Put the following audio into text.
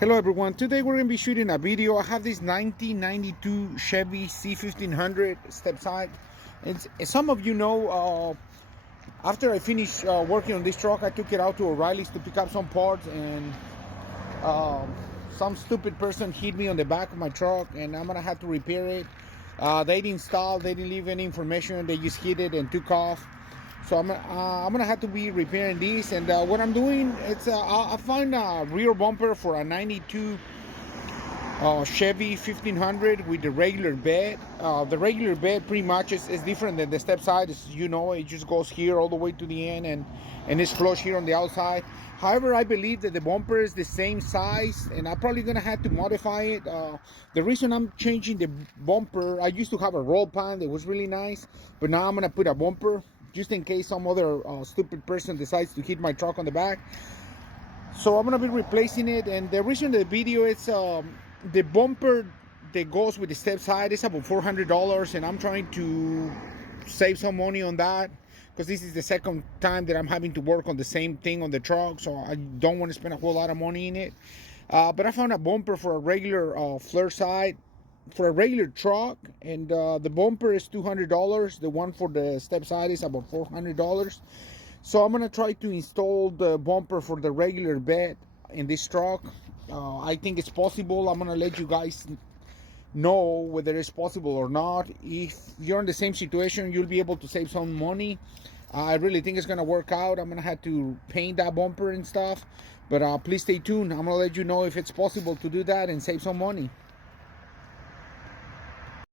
Hello everyone, today we're going to be shooting a video. I have this 1992 Chevy C1500 stepside. And some of you know, after I finished working on this truck, I took it out to O'Reilly's to pick up some parts, and some stupid person hit me on the back of my truck, and I'm going to have to repair it. They didn't stall, they didn't leave any information, they just hit it and took off. So I'm gonna have to be repairing this, and what I'm doing, it's I found a rear bumper for a 92 Chevy 1500 with the regular bed. The regular bed pretty much is different than the step side. As you know, it just goes here all the way to the end, and it's flush here on the outside. However, I believe that the bumper is the same size, and I'm probably gonna have to modify it. The reason I'm changing the bumper, I used to have a roll pan that was really nice, but now I'm gonna put a bumper just in case some other stupid person decides to hit my truck on the back. So I'm gonna be replacing it, and the reason the video is the bumper that goes with the step side is about $400, and I'm trying to save some money on that because this is the second time that I'm having to work on the same thing on the truck, so I don't want to spend a whole lot of money in it. But I found a bumper for a regular flare side for a regular truck, and the bumper is $200. The one for the step side is about $400. So I'm gonna try to install the bumper for the regular bed in this truck. I think it's possible. I'm gonna let you guys know whether it's possible or not. If you're in the same situation, you'll be able to save some money. I really think it's gonna work out. I'm gonna have to paint that bumper and stuff, but please stay tuned. I'm gonna let you know if it's possible to do that and save some money.